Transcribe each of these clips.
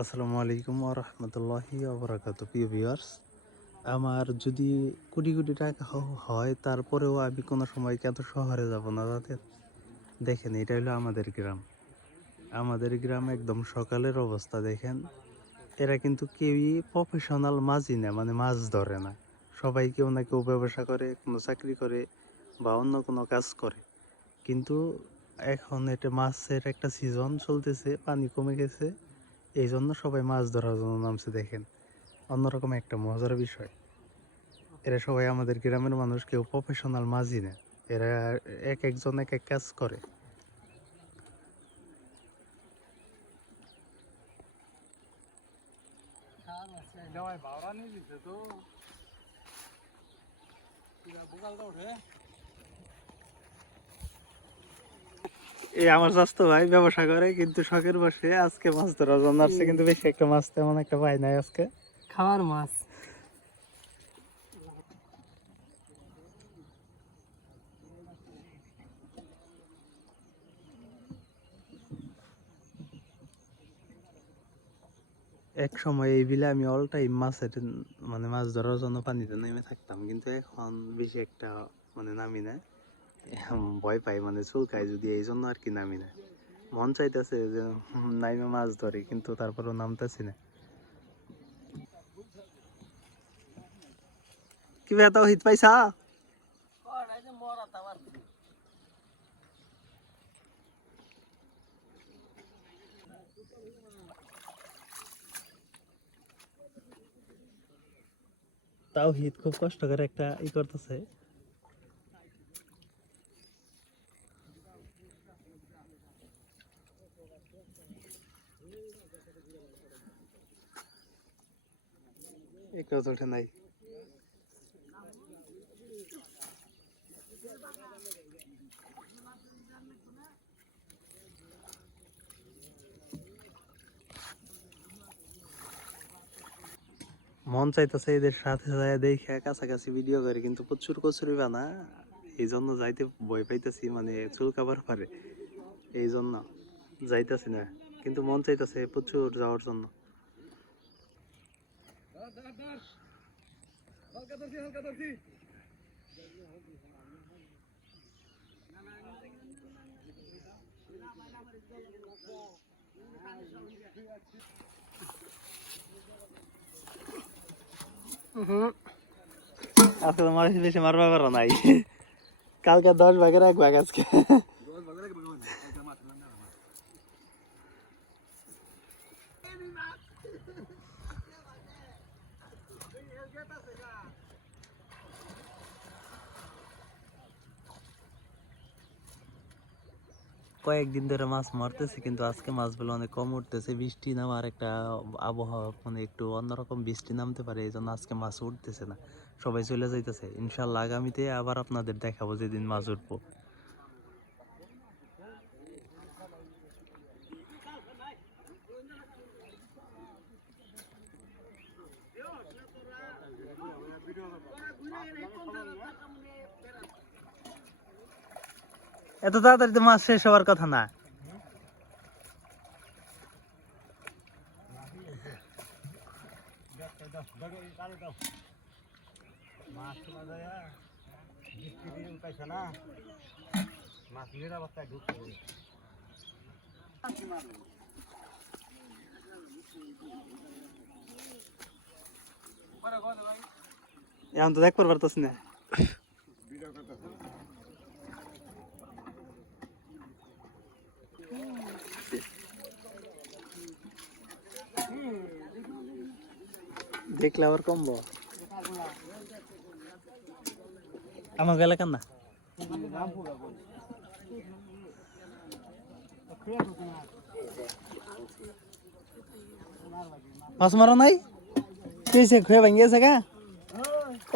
আসসালামু আলাইকুম রহমতুল্লাহি আবরাকাত প্রিয় ভিউয়ার্স, আমার যদি কোটি কোটি টাকা হয়, তারপরেও আমি কোনো সময় কেন শহরে যাব না তাদের? দেখেন, এটা হলো আমাদের গ্রাম। আমাদের গ্রাম একদম সকালের অবস্থা, দেখেন। এরা কিন্তু কেউই প্রফেশনাল মাঝি না মানে মাছ ধরে না। সবাই কেউ না কেউ ব্যবসা করে, কোনো চাকরি করে বা অন্য কোনো কাজ করে। কিন্তু এখন এটা মাছের একটা সিজন চলতেছে, পানি কমে গেছে। এই জন্য সবাই মাছ ধরার জন্য নামছে, দেখেন। অন্যরকম একটা মজার বিষয়। এরা সবাই আমাদের গ্রামের মানুষ, কেউ প্রফেশনাল মাঝি না। এরা এক একজন এক এক কাজ করে। এই আমার স্বাস্থ্য ভাই ব্যবসা করে কিন্তু শখের বসে আজকে মাছ ধরার জন্য। আসছে কিন্তু বেশি একটা মাছ তেমন একটা পাই নাই আজকে। খাওয়ার মাছ। এক সময় এই বিলে আমি অল টাইম মাছের মানে মাছ ধরার জন্য পানিতে নেমে থাকতাম কিন্তু এখন বেশি একটা মানে নামি না। ভয় পাই মানে চুলকায় যদি এই জন্য আর কি নামি না মন চাইতেছে যে নাইমে মাছ ধরি, কিন্তু তারপরেও নামতেছি না। কি বেতা হিত পাইছা? তাও হিত খুব কষ্ট করে একটা ই করতেছে। একটু ওঠে নাই। মন চাইতেছে এদের সাথে দেখে কাছাকাছি ভিডিও করে, কিন্তু প্রচুর কচুরি বানা এই জন্য যাইতে ভয় পাইতেছি মানে চুল কাবার পারে। এই জন্য যাইতেছি না। কিন্তু মন চাইতেছে প্রচুর যাওয়ার জন্য। আজকে তো মাছ বেশি মারবা পারো নাই। কালকে দশ ভাগের এক ভাগ আজকে। কয়েকদিন ধরে মাছ মারতেছে, কিন্তু আজকে মাছগুলো অনেক কম উঠতেছে। বৃষ্টি নামার একটা আবহাওয়া মানে একটু অন্যরকম বৃষ্টি নামতে পারে এই জন্য আজকে মাছ উঠতেছে না। সবাই চলে যাইতেছে। ইনশাল্লাহ আগামীতে আবার আপনাদের দেখাবো যেদিন মাছ উঠবো। এত তাড়াতাড়ি মাছ শেষ হওয়ার কথা না। এখন তো দেখবার পারতাছি না। দেখলে আবার কমবো? আমার এলাকার না? মাছ মারো নাই? কেছে খুঁয়ে ভেঙে গেছে গা?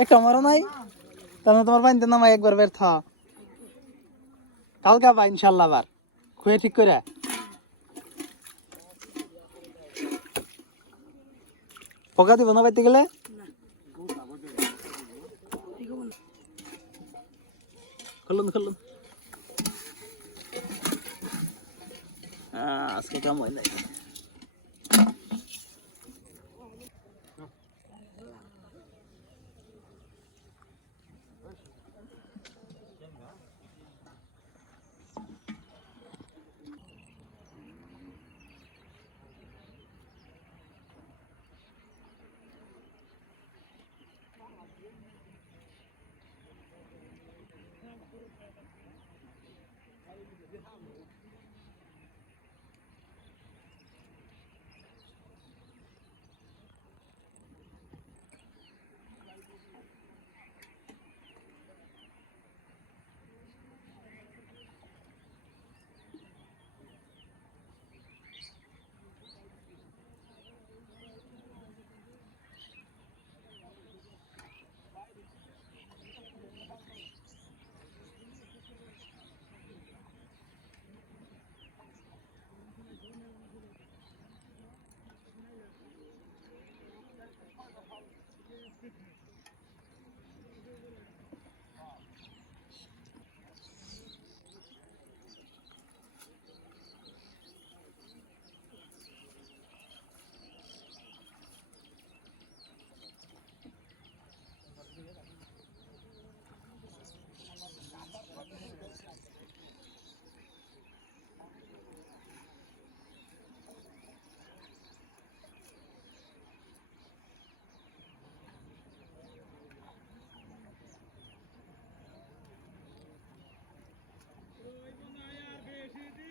একটা মারো নাই? তাহলে তোমার পানিতে নামাই একবার বের থা। কালকা বা ইনশাল্লাহ আবার। খুঁয়ে ঠিক করে পকা দিব না পাইতে গেলে খুলুন খুলুন আজকে কাম হয় নাই